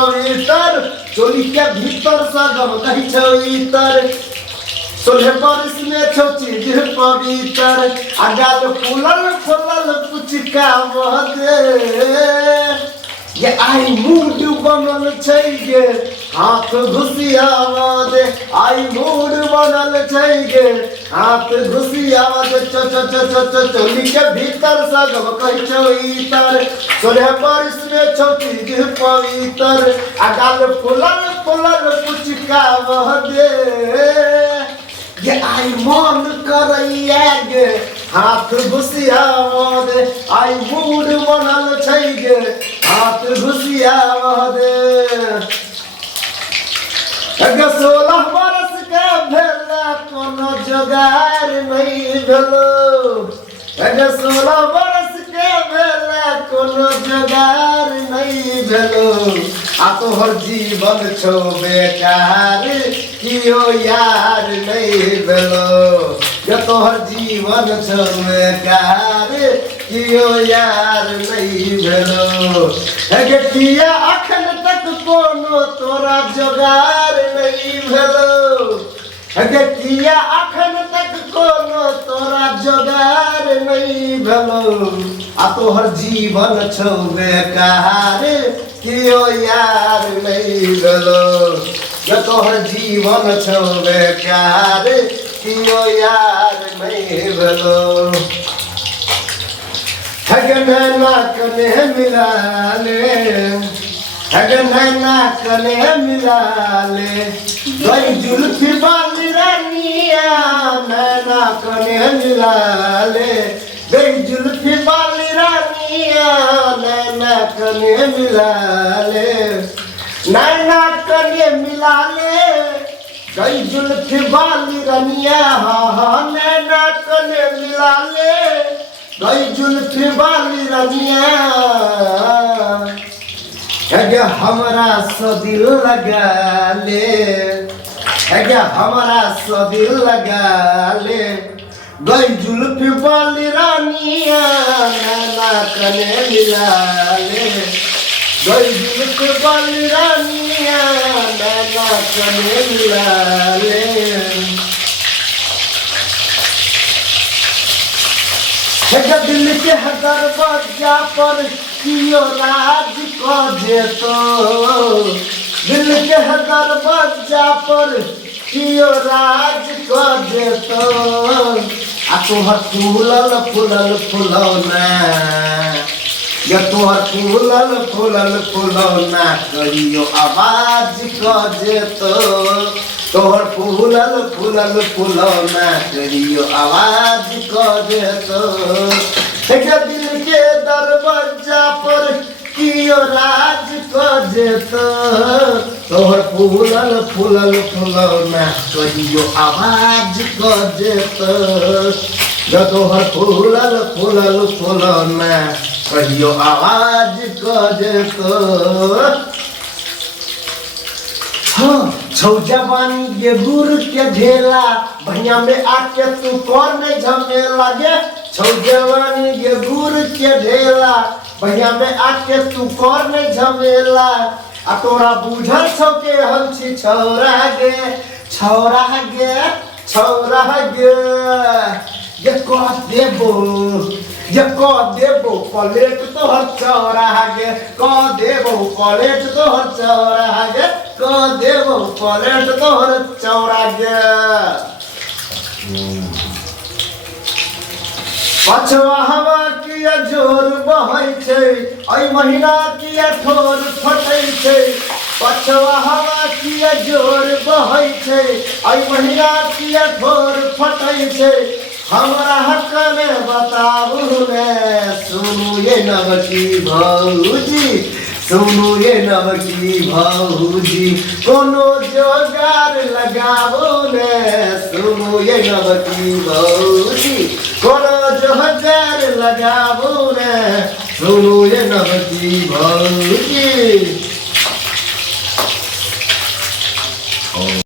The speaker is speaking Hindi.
पवित्र चोली के भीतर सगम कही छईतर सोलह बरिस में छो चीज पवित्र अगाल फूलल फूलल कुछ काम दे ये आई मूड बनल छै गे हाथ घुसियावा दे आई मूड बनल छै गे हाथ घुसियावा दे चोली के भीतर सगम कही छईतर सोलह बरिस में छो चीज पवित्र अगाल फूलल फूलल कुछ काम दे ये आई मन करैया गे हाथ घुसियावा दे आई मूड बनल छै गे हाथ घुसियावा दे 16 बरस के भेला कोनो जोगार नहीं भेलो 16 बरस के भेला कोनो जोगार नहीं भेलो आ तोहर जीवन छो बेकार कियो यार नहीं भेलो ये तोहर जीवन छो बेकार कियो यार नहीं भेलो हे किया अखन तक कोनो तोरा जोगार नहीं भेलो हे किया अखन तक कोनो तोरा जोगार नहीं भेलो आ तोहर जीवन छो बेकार कियो यार नहीं भेलो ये तोहर जीवन छो बेकार कियो यार नहीं भेलो हगनैना कने मिला ले हगनैना कने मिला ले गई जुल्फी वाली रानिया नैना कने मिला ले गई जुल्फी वाली रानिया नैना कने मिला ले नैना कने मिला ले गई जुल्फी वाली रानिया हाँ नैना कने मिला ले गई जुल्फी वाली रानिया है हमारा सो दिल लगा ले है हमारा सो दिल लगा ले गई जुल्फी वाली रानिया नैना कने मिला ले गई जुल्फी वाली रानिया नैना कने मिला ले दिल के दरवाजा पर कियो राज को जेतो दिल के दरवाजा पर कियो राज को जेतो आ तोहर फूलल फूलल फुलौना ये तोहर फूलल फूलल फुलौना कहियो आवाज को जेतो तोहर फूलल फूलल फुलौना कहियो आवाज को देतो दिल के दरवाजा पर कियो राज को देतो तोहर फूलल फूलल फुलौना कहियो आवाज को देतो तोहर फूलल फूलल फुलौना कहियो आवाज को देतो छौ जवानी ये गुर के ढेला भैया में आके तू कौन झमेला गे छौ जवानी ये गुर के ढेला भैया में आके तू कौन झमेला आ तोरा बुझल छौ के हम छी छौरा गे छौरा गे छौरा गे ये कह देबो प्लेट तोहर चौरा गे कह देबो प्लेट तोहर चौरा गे कह देबो प्लेट तोहर चौरा गे पछवा हवा किया जोर बहै छै एहि महीना किया ठोर फटै छै पछवा हवा किया जोर बहै छै एहि महीना किया ठोर फटै छै हमरा हक में बताबू ने सुनू ये नवकी भौजी सुनू ये नवकी भौजी कोनो जोगार लगाबू ने सुनू ये नवकी भौजी कोनो जोगार लगाबू ने सुनू ये नवकी भौजी।